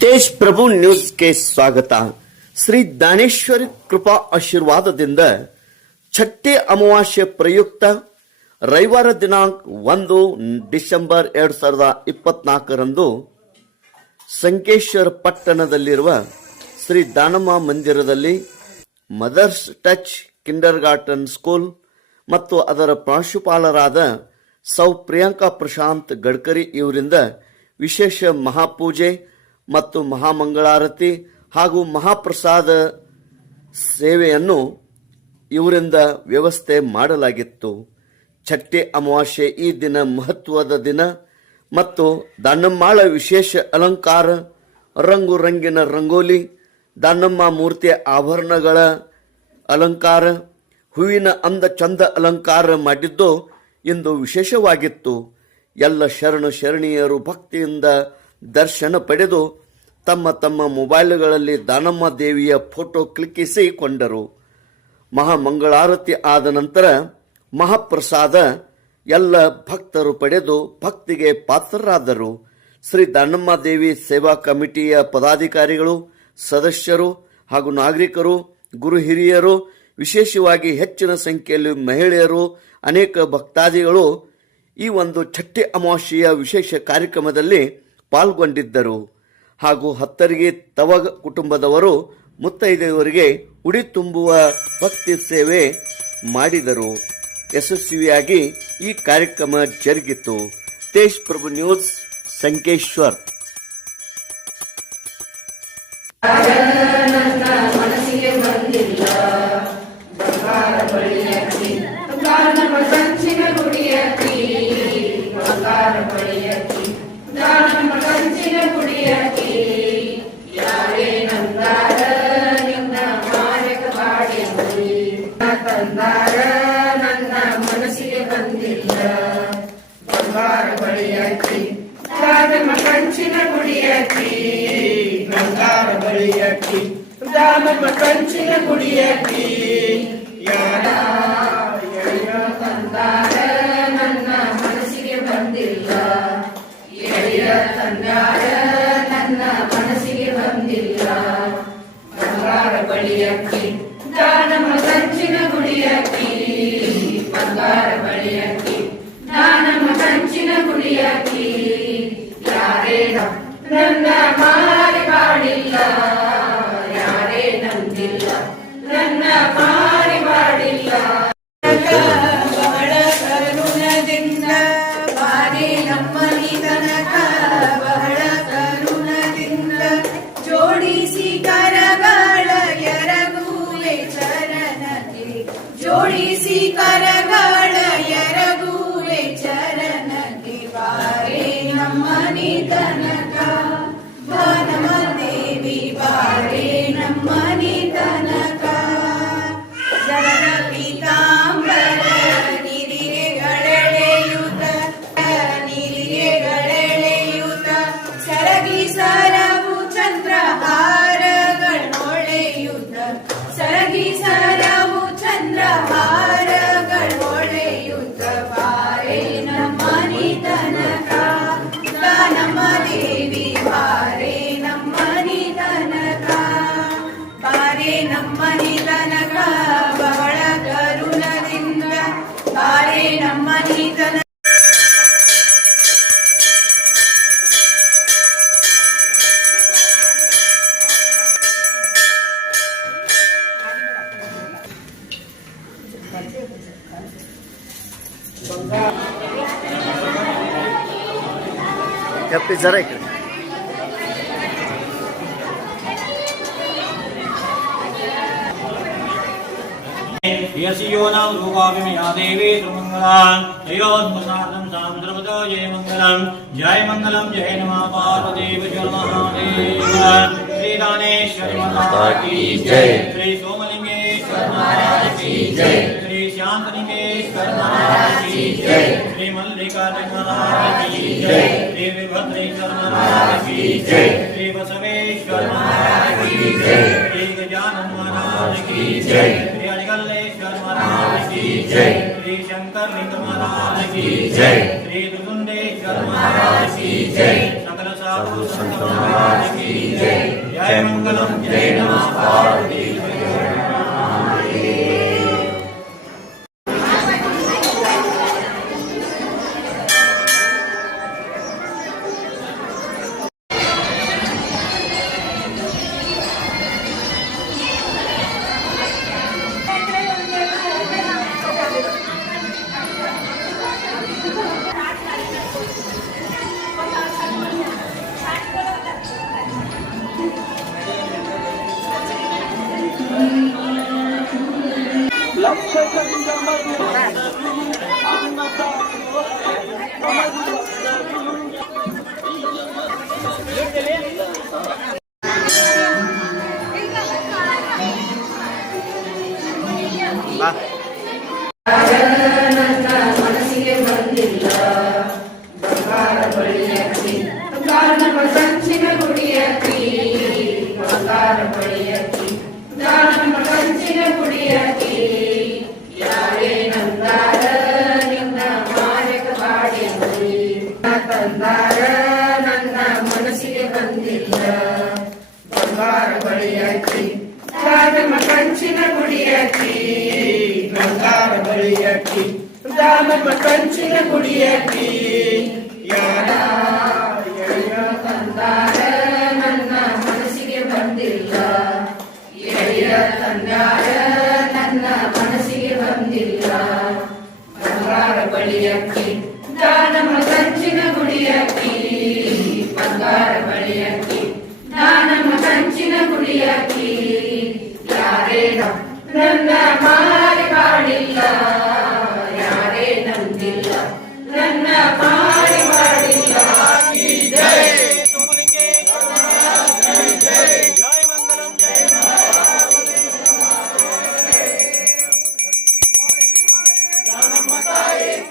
ತೇಜ್ ಪ್ರಭು ನ್ಯೂಸ್ಗೆ ಸ್ವಾಗತ. ಶ್ರೀ ದಾನೇಶ್ವರಿ ಕೃಪಾ ಆಶೀರ್ವಾದದಿಂದ ಛಟ್ಟಿ ಅಮಾವಾಸ್ಯೆ ಪ್ರಯುಕ್ತ ರವಿವಾರ ದಿನಾಂಕ ಒಂದು ಡಿಸೆಂಬರ್ ಎರಡು ಸಾವಿರದ ಇಪ್ಪತ್ನಾಲ್ಕರಂದು ಸಂಕೇಶ್ವರ ಪಟ್ಟಣದಲ್ಲಿರುವ ಶ್ರೀ ದಾನಮ್ಮ ಮಂದಿರದಲ್ಲಿ mother's touch kindergarten school ಮತ್ತು ಅದರ ಪ್ರಾಂಶುಪಾಲರಾದ ಸೌ ಪ್ರಿಯಾಂಕಾ ಪ್ರಶಾಂತ್ ಗಡ್ಕರಿ ಇವರಿಂದ ವಿಶೇಷ ಮಹಾಪೂಜೆ ಮತ್ತು ಮಹಾಮಂಗಳಾರತಿ ಹಾಗೂ ಮಹಾಪ್ರಸಾದ ಸೇವೆಯನ್ನು ಇವರಿಂದ ವ್ಯವಸ್ಥೆ ಮಾಡಲಾಗಿತ್ತು. ಛಟ್ಟೆ ಅಮಾವಾಸ್ಯೆ ಈ ದಿನ ಮಹತ್ವದ ದಿನ ಮತ್ತು ದಾನಮ್ಮಾಳ ವಿಶೇಷ ಅಲಂಕಾರ ರಂಗು ರಂಗಿನ ರಂಗೋಲಿ, ದಾನಮ್ಮ ಮೂರ್ತಿಯ ಆಭರಣಗಳ ಅಲಂಕಾರ, ಹೂವಿನ ಅಂದ ಚಂದ ಅಲಂಕಾರ ಮಾಡಿದ್ದು ಇಂದು ವಿಶೇಷವಾಗಿತ್ತು. ಎಲ್ಲ ಶರಣ ಶರಣೀಯರು ಭಕ್ತಿಯಿಂದ ದರ್ಶನ ಪಡೆದು ತಮ್ಮ ತಮ್ಮ ಮೊಬೈಲ್ಗಳಲ್ಲಿ ದಾನಮ್ಮ ದೇವಿಯ ಫೋಟೋ ಕ್ಲಿಕ್ಕಿಸಿಕೊಂಡರು. ಮಹಾಮಂಗಳಾರತಿ ಆದ ನಂತರ ಮಹಾಪ್ರಸಾದ ಎಲ್ಲ ಭಕ್ತರು ಪಡೆದು ಭಕ್ತಿಗೆ ಪಾತ್ರರಾದರು. ಶ್ರೀ ದಾನಮ್ಮ ದೇವಿ ಸೇವಾ ಕಮಿಟಿಯ ಪದಾಧಿಕಾರಿಗಳು, ಸದಸ್ಯರು ಹಾಗೂ ನಾಗರಿಕರು, ಗುರು ಹಿರಿಯರು, ವಿಶೇಷವಾಗಿ ಹೆಚ್ಚಿನ ಸಂಖ್ಯೆಯಲ್ಲಿ ಮಹಿಳೆಯರು, ಅನೇಕ ಭಕ್ತಾದಿಗಳು ಈ ಒಂದು ಛಟ್ಟಿ ಅಮಾವಾಸ್ಯೆಯ ವಿಶೇಷ ಕಾರ್ಯಕ್ರಮದಲ್ಲಿ ಪಾಲ್ಗೊಂಡಿದ್ದರು. ಹಾಗೂ ಹತ್ತರಿಗೆ ತವ ಕುಟುಂಬದವರು ಮುತ್ತೈದೆಯವರಿಗೆ ಉಡಿ ತುಂಬುವ ಭಕ್ತಿ ಸೇವೆ ಮಾಡಿದರು. ಯಶಸ್ವಿಯಾಗಿ ಈ ಕಾರ್ಯಕ್ರಮ ಜರುಗಿತು. ತೇಜ್ ಪ್ರಭು ನ್ಯೂಸ್, ಸಂಕೇಶ್ವರ್. ಬಂದಿಲ್ಲ ಬಳಿಯಕ್ಕಿ ದಾನವ ಕಂಚಿನ ಗುಡಿಯಕ್ಕಿ ಬಂಗಾರ ಬಳಿಯಕ್ಕಿ. ದಾನವ ಕಂಚಿನ ಗುಡಿಯಕ್ಕಿ ಯಾರ ತಂದಾರ, ನನ್ನ ಮನಸ್ಸಿಗೆ ಬಂದಿಲ್ಲ. ಎಳೆಯ ತಂದಾರ ಜೋಡಿಸಿ ಕರಗಳ ಎರಗುವೆ ಚರಣಕ್ಕೆ ಬಾರೆ ನಮ್ಮನಿ ज़रा एक जय मंगलम। जय नम जय नमः पार्वदेव जन्महादेव श्रीदानेश्वरि माता की जय। श्री सोमलिङ्गेश्वर श्री शान्तलिङ्ग श्री मल्लिकार्जुन महाराज की जय श्री वीरभद्रेश्वर महाराज की जय श्री बसवेश्वर महाराज की जय श्री गजानन महाराज की जय श्री अनिगल्लेश्वर महाराज की जय श्री शंकर लिंग महाराज की जय श्री दुर्गुंडेश्वर महाराज की जय सकल सा साधु संत महाराज की जय जय मंगलम जय नमः पार्वती ದಾನವ ಕಂಚಿನ ಗುಡಿಯತಿ ಬಂಗಾರ ಬಳಿಯತಿ ದಾನವ ಕಂಚಿನ ಗುಡಿಯತಿ ಬಂಗಾರ ಬಳಿಯತಿ ದಾನವ ಕಂಚಿನ ಗುಡಿಯತಿ ನುಡಿಯ ಯಾರೇ ನನ್ನ ಮಾ